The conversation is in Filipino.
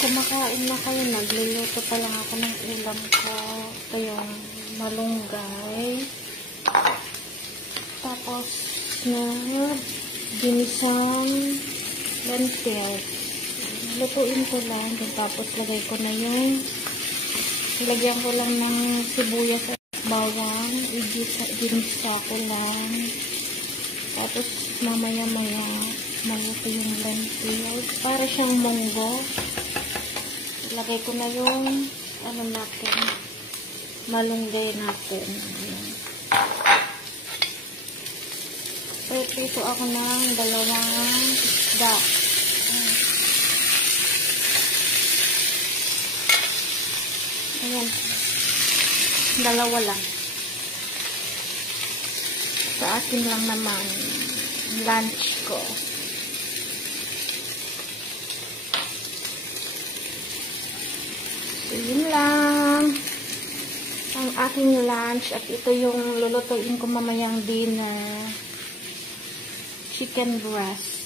Kumakain na kayo, nagluluto pa lang ako ng ulam ko. Ito yung malunggay. Tapos na ginisang lentils. Lutuin ko lang. Tapos lagay ko na yung lagyan ko lang ng sibuyas at bawang. Ginisa ko lang. Tapos mamaya-maya maluto yung lentils. Para siyang munggo. Lagay ko na yung ano natin, malunggay natin. Prito ako ng dalawang isda. Ayan. Dalawa lang. Sa akin lang naman lunch ko. So, yun lang ang aking lunch at ito yung lulutuin ko mamayang dinner. Chicken breast.